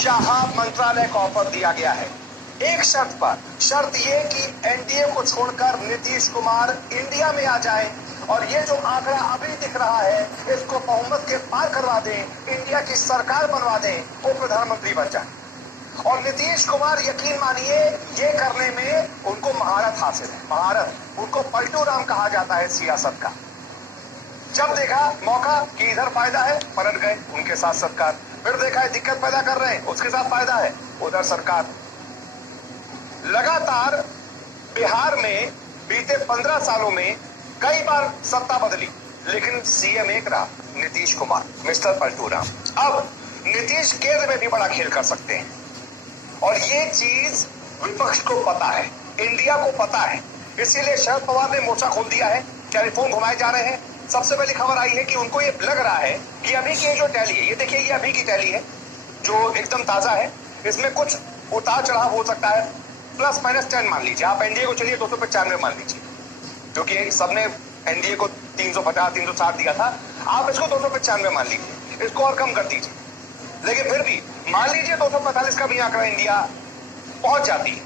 शाह मंत्रालय को ऑफर दिया गया है, एक शर्त पर। शर्त ये कि एनडीए को छोड़कर नीतीश कुमार इंडिया में आ जाए और ये जो आंकड़ा अभी दिख रहा है इसको बहुमत के पार करवा दें, इंडिया की सरकार बनवा दें, वो प्रधानमंत्री बन जाए। और नीतीश कुमार यकीन मानिए ये करने में उनको महारत हासिल है, महारत। उनको पलटू राम कहा जाता है सियासत का। जब देखा मौका कि इधर फायदा है, पलट गए उनके साथ सरकार। फिर देखा है दिक्कत पैदा कर रहे हैं, उसके साथ फायदा है, उधर सरकार। लगातार बिहार में बीते 15 सालों में कई बार सत्ता बदली, लेकिन सीएम एक रहा, नीतीश कुमार, मिस्टर पलटू राम। अब नीतीश केंद्र में भी बड़ा खेल कर सकते हैं और ये चीज विपक्ष को पता है, इंडिया को पता है। इसीलिए शरद पवार ने मोर्चा खोल दिया है, टेलीफोन घुमाए जा रहे हैं। सबसे पहली खबर आई है कि उनको ये लग रहा है कि अभी की जो टैली है, ये देखिए ये अभी की टैली है जो एकदम ताजा है, इसमें कुछ उतार चढ़ाव हो सकता है, प्लस माइनस 10 मान लीजिए। आप एनडीए को चलिए 295 मान लीजिए, क्योंकि सबने एनडीए को 350 360 दिया था, आप इसको 295 मान लीजिए, इसको और कम कर दीजिए। लेकिन फिर भी मान लीजिए 245 का भी आंकड़ा इंडिया पहुंच जाती है,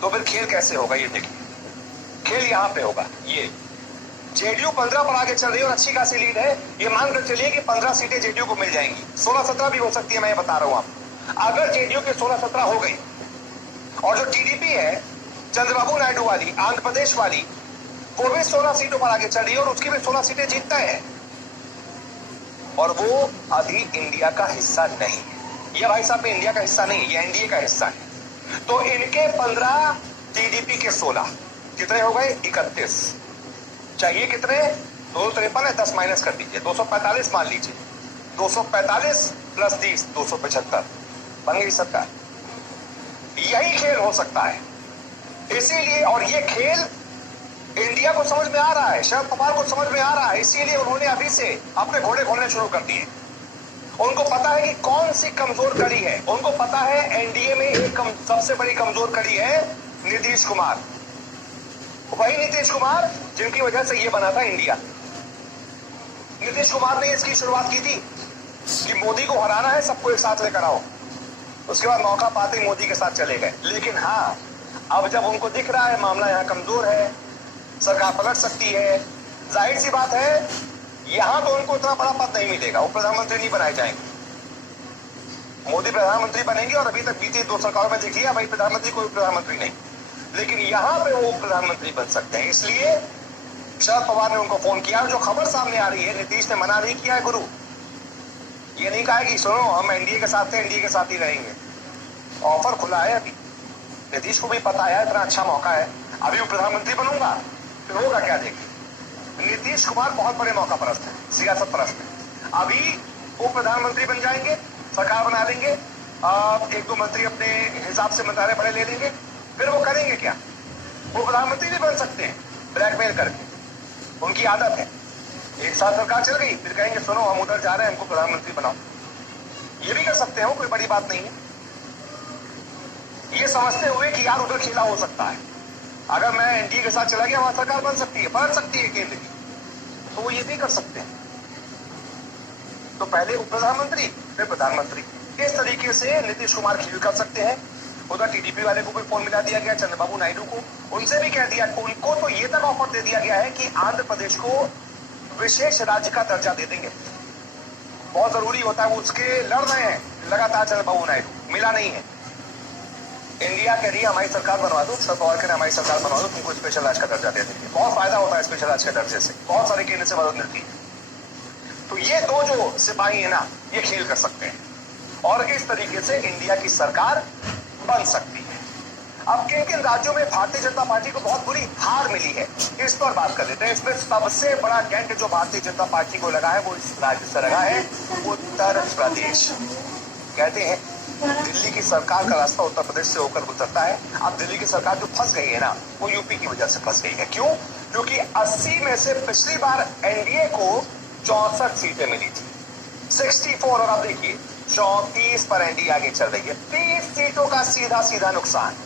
तो फिर खेल कैसे होगा ये देखिए। खेल यहां पे होगा, ये जेडीयू 15 पर आगे चल रही है और अच्छी खासी लीड है। ये मानकर चलिए कि 15 सीटें जेडीयू को मिल जाएंगी, 16-17 भी हो सकती है, मैं ये बता रहा हूं आपको। अगर जेडीयू के 16-17 हो गई और जो टीडीपी है चंद्रबाबू नायडू वाली, आंध्र प्रदेश वाली, वो भी 16 सीटों पर आगे चल रही है और उसकी भी 16 सीटें जीतता है, और वो अभी इंडिया का हिस्सा नहीं है। ये भाई साहब इंडिया का हिस्सा नहीं है, ये एनडीए का हिस्सा है। तो इनके 15, टीडीपी के 16, कितने हो गए? 31। चाहिए कितने? 253 है, 10 माइनस कर दीजिए, 245 मान लीजिए। 245 प्लस 30, 275 बन गई सरकार। यही खेल हो सकता है इसीलिए, और ये खेल इंडिया को समझ में आ रहा है, शरद पवार को समझ में आ रहा है, इसीलिए उन्होंने अभी से अपने घोड़े खोलने शुरू कर दिए। उनको पता है कि कौन सी कमजोर कड़ी है, उनको पता है एनडीए में एक सबसे बड़ी कमजोर कड़ी है नीतीश कुमार। वही नीतीश कुमार जिनकी वजह से ये बना था इंडिया। नीतीश कुमार ने इसकी शुरुआत की थी कि मोदी को हराना है, सबको एक साथ लेकर आओ। उसके बाद मौका पाते ही मोदी के साथ चले गए। लेकिन हाँ, अब जब उनको दिख रहा है मामला यहाँ कमजोर है, सरकार पलट सकती है, जाहिर सी बात है यहां तो उनको इतना बड़ा पद नहीं मिलेगा, वो प्रधानमंत्री नहीं बनाए जाएंगे। मोदी प्रधानमंत्री बनेंगे और अभी तक बीती 2 सरकारों में देख लिया भाई प्रधानमंत्री कोई प्रधानमंत्री नहीं, लेकिन यहां पे वो प्रधानमंत्री बन सकते हैं। इसलिए शरद पवार ने उनको फोन किया। जो खबर सामने आ रही है, नीतीश ने मना नहीं किया है गुरु, ये नहीं कहा कि सुनो हम एनडीए के साथ हैं, एनडीए के साथ ही रहेंगे। ऑफर खुला है अभी, नीतीश को भी पता है इतना अच्छा मौका है, अभी वो प्रधानमंत्री बनूंगा फिर होगा क्या देखिए। नीतीश कुमार बहुत बड़े मौका परस्त है, सियासत परस्त है। अभी वो प्रधानमंत्री बन जाएंगे, सरकार बना लेंगे, 1-2 मंत्री अपने हिसाब से मंत्रालय बड़े ले लेंगे, फिर वो करेंगे क्या? वो प्रधानमंत्री भी बन सकते हैं ब्लैकमेल करके, उनकी आदत है। एक साथ सरकार चल गई, फिर कहेंगे सुनो हम उधर जा रहे हैं, हमको प्रधानमंत्री बनाओ। ये भी कर सकते हैं, कोई बड़ी बात नहीं है। ये समझते हुए कि यार उधर खेला हो सकता है, अगर मैं एनडीए के साथ चला गया वहां सरकार बन सकती है, बन सकती है केंद्र की, तो वो ये भी कर सकते हैं। तो पहले उप प्रधानमंत्री फिर प्रधानमंत्री, इस तरीके से नीतीश कुमार खेल कर सकते हैं। उधर टीडीपी वाले को भी फोन मिला दिया गया, चंद्रबाबू नायडू को, उनसे भी कह दिया, उनको तो ये तक ऑफर दे दिया गया है कि आंध्र प्रदेश को विशेष राज्य का दर्जा दे देंगे। बहुत जरूरी होता है, वो उसके लड़ रहे हैं लगातार चंद्रबाबू नायडू, मिला नहीं है। इंडिया कह रही है हमारी सरकार बनवा दो, शरद पवार कह रहे हैं हमारी सरकार बनवा दो, तुमको स्पेशल राज्य का दर्जा दे देंगे। बहुत फायदा होता है स्पेशल राज्य के दर्जे से, बहुत सारे केंद्र से मदद मिलती है। तो ये दो जो सिपाही है ना, ये खेल कर सकते हैं और इस तरीके से इंडिया की सरकार बन सकती है। अब किन किन राज्यों में भारतीय जनता पार्टी को बहुत बुरी हार मिली है, इस पर बात कर लेते हैं। इसमें सबसे बड़ा डेंट जो भारतीय जनता पार्टी को लगा है वो इस राज्य से लगा है, उत्तर प्रदेश। कहते हैं दिल्ली की सरकार का रास्ता उत्तर प्रदेश से होकर गुजरता है। अब दिल्ली की सरकार जो फंस गई है ना, वो यूपी की वजह से फंस गई है। क्यों? क्योंकि 80 में से पिछली बार एनडीए को 64 सीटें मिली थी, 64, और अब देखिए 34 पर एनडीए आगे चल रही है। 30 सीटों का सीधा सीधा नुकसान।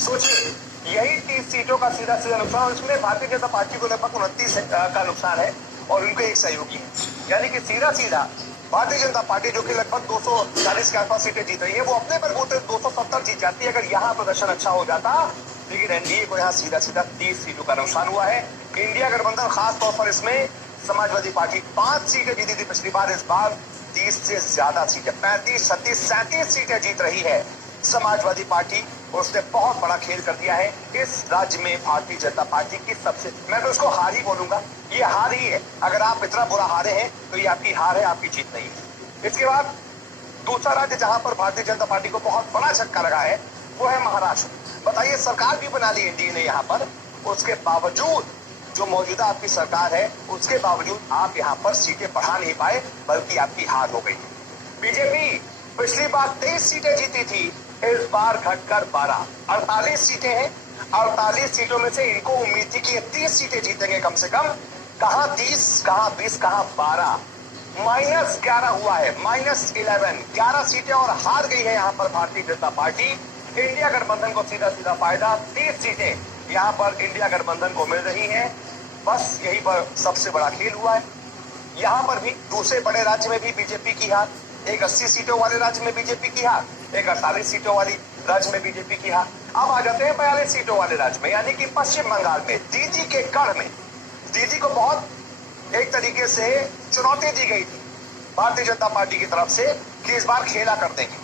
सोचिए, यही 30 सीटों का सीधा सीधा नुकसान, उसमें भारतीय जनता पार्टी को लगभग 29 का नुकसान है और उनके एक सहयोगी है। यानी कि सीधा सीधा भारतीय जनता पार्टी जो कि लगभग 240 के आसपास सीटें जीत रही है, वो अपने पर 270 जीत जाती है अगर यहाँ प्रदर्शन अच्छा हो जाता। लेकिन एनडीए को यहाँ सीधा सीधा 30 सीटों का नुकसान हुआ है। इंडिया गठबंधन खास तौर पर इसमें समाजवादी पार्टी 5 सीटें जीती थी पिछली बार, इस बार 30 से ज्यादा सीटें 35, 36, 37 सीटें जीत रही है समाजवादी पार्टी। उसने बहुत बड़ा खेल कर दिया है इस राज्य में भारतीय जनता पार्टी की सबसे, मैं तो उसको हार ही बोलूंगा, ये हार ही है। अगर आप इतना बुरा हारे हैं तो ये आपकी हार है, आपकी जीत नहीं है। इसके बाद दूसरा राज्य जहां पर भारतीय जनता पार्टी को बहुत बड़ा झटका लगा है वो है महाराष्ट्र। बताइए, सरकार भी बना ली एनडीए ने यहाँ पर, उसके बावजूद जो मौजूदा आपकी सरकार है उसके बावजूद आप यहाँ पर सीटें बढ़ा नहीं पाए, बल्कि आपकी हार हो गई। बीजेपी पिछली बार 23 सीटें जीती थी, इस बार घटकर 12, 48 सीटें हैं। 48 सीटों में से इनको उम्मीद थी कि ये 30 सीटें जीतेंगे कम से कम। कहां 30, कहां 20, कहां 12, -11 हुआ है, -11, 11 सीटें और हार गई है यहाँ पर भारतीय जनता पार्टी। इंडिया गठबंधन को सीधा सीधा फायदा, 30 सीटें यहाँ पर इंडिया गठबंधन को मिल रही हैं। बस यही पर सबसे बड़ा खेल हुआ है। यहाँ पर भी दूसरे बड़े राज्य में भी बीजेपी की हार, एक 80 सीटों वाले राज्य में बीजेपी की हार, एक 48 सीटों वाली राज्य में बीजेपी की हार। अब आ जाते हैं 42 सीटों वाले राज्य में, यानी कि पश्चिम बंगाल में दीदी के गढ़ में। दीदी को बहुत एक तरीके से चुनौती दी गई थी भारतीय जनता पार्टी की तरफ से कि इस बार खेला कर देंगे,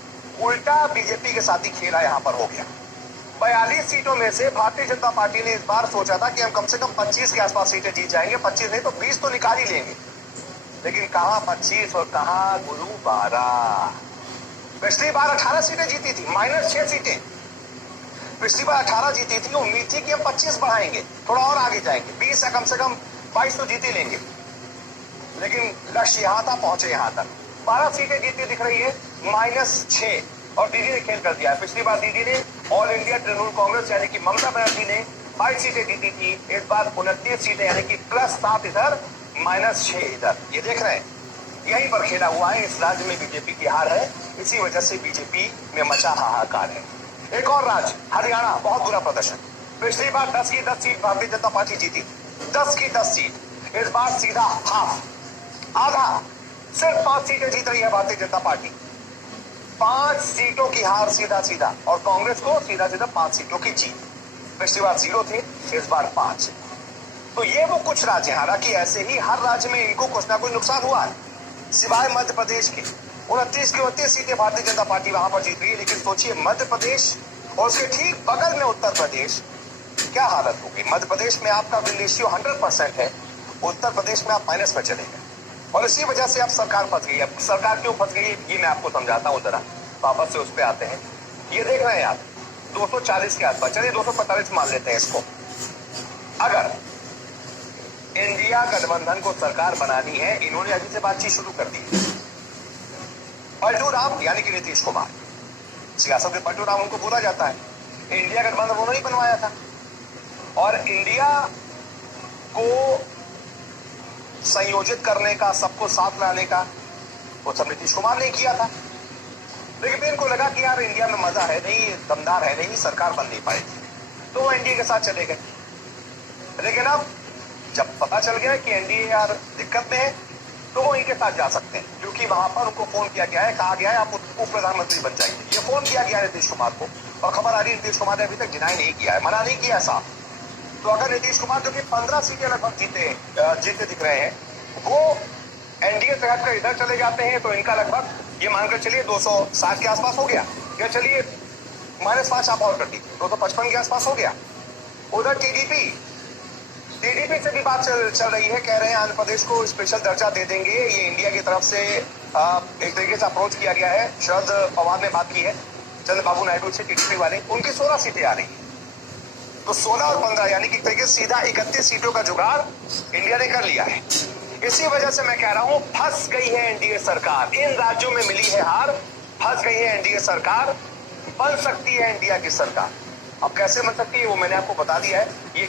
उल्टा बीजेपी के साथ ही खेला यहाँ पर हो गया। 42 सीटों में से भारतीय जनता पार्टी ने इस बार सोचा था कि हम कम से कम 25 के आसपास सीटें जीत जाएंगे, 25 नहीं तो 20 तो निकाल ही लेंगे। लेकिन कहां 25 और कहां गुरु 12। पिछली बार 18 सीटें जीती थी, -6 सीटें पिछली बार 18 जीती थी। उम्मीद थी कि हम 25 बढ़ाएंगे, थोड़ा और आगे जाएंगे, 20 या कम से कम 22 तो जीत ही लेंगे। लेकिन लक्ष्य यहां था, पहुंचे यहां तक। 12 सीटें जीती दिख रही है, -6, और दीदी ने खेल कर दिया। पिछली बार दीदी ने ऑल इंडिया तृणमूल कांग्रेस यानी कि ममता बनर्जी ने 22 सीटें जीती थी, इस बार 29 सीटें यानी कि +7 इधर, -6 इधर। ये देख रहे हैं, यहीं पर खेला हुआ है। इस राज्य में बीजेपी की हार है, इसी वजह से बीजेपी में मचा हाहाकार है। एक और राज्य हरियाणा, बहुत बुरा प्रदर्शन। पिछली बार 10 की 10 सीट भारतीय जनता पार्टी जीती, 10 की 10 सीट। इस बार सीधा हाफ, आधा, सिर्फ 5 सीटें जीत रही है भारतीय जनता पार्टी। 5 सीटों की हार सीधा सीधा, और कांग्रेस को सीधा सीधा 5 सीटों की जीत। पिछली बार 0 थे, इस बार 5। तो ये वो कुछ राज्य हैं, हालांकि ऐसे ही हर राज्य में इनको कुछ ना कुछ नुकसान हुआ है, सिवाय मध्य प्रदेश के। 29 की 29 सीटें भारतीय जनता पार्टी वहां पर जीत रही है। लेकिन सोचिए, मध्य प्रदेश और उसके ठीक बगल में उत्तर प्रदेश, क्या हालत होगी। मध्य प्रदेश में आपका विन रेशियो 100% है, उत्तर प्रदेश में आप माइनस में चले गए, और इसी वजह से अब सरकार फंस गई है। सरकार क्यों फंस गई है ये मैं आपको समझाता हूँ, जरा वापस से उस पर आते हैं। ये देख रहे हैं आप 240 के आसपास, चलिए 245 मान लेते हैं इसको। अगर इंडिया गठबंधन को सरकार बनानी है, इन्होंने अभी से बातचीत शुरू कर दी। पलटू राम यानी कि नीतीश कुमार, सियासत में पलटू राम उनको बोला जाता है। इंडिया गठबंधन उन्होंने ही बनवाया था, और इंडिया को संयोजित करने का, सबको साथ लाने का, वो सब नीतीश कुमार ने किया था। लेकिन इनको लगा कि यार इंडिया में मजा है नहीं, दमदार है नहीं, सरकार बन नहीं पाएगी, तो वो एनडीए के साथ चले गए। लेकिन अब जब पता चल गया कि एनडीए यार दिक्कत में है, तो वो इनके साथ जा सकते हैं, क्योंकि वहां पर उनको फोन किया गया है, कहा गया है आप उप प्रधानमंत्री बन जाएंगे। ये फोन किया गया है नीतीश कुमार को, और खबर आ रही है नीतीश कुमार ने अभी तक डिनाई नहीं किया है, मना नहीं किया साहब। तो अगर नीतीश कुमार जो कि 15 सीटें लगभग जीते दिख रहे हैं, वो एनडीए से हटकर इधर चले जाते हैं, तो इनका लगभग ये मानकर चलिए 260 के आसपास हो गया, या चलिए -5 आप और कर दीजिए, 255 के आसपास हो गया। उधर टीडीपी से भी बात चल रही है, कह रहे हैं आंध्र प्रदेश को स्पेशल दर्जा दे देंगे। ये इंडिया की तरफ से एक तरीके से अप्रोच किया गया है। शरद पवार ने बात की है चंद्रबाबू नायडू से, टीडीपी वाले, उनकी 16 सीटें आ रही है, तो 16 और 15 यानी कि तरीके सीधा 31 सीटों का जुगाड़ इंडिया ने कर लिया है। इसी वजह से मैं कह रहा हूं, फंस गई है एनडीए सरकार। इन राज्यों में मिली है हार, फंस गई है एनडीए सरकार। बन सकती है इंडिया की सरकार, अब कैसे बन सकती है वो मैंने आपको बता दिया है। ये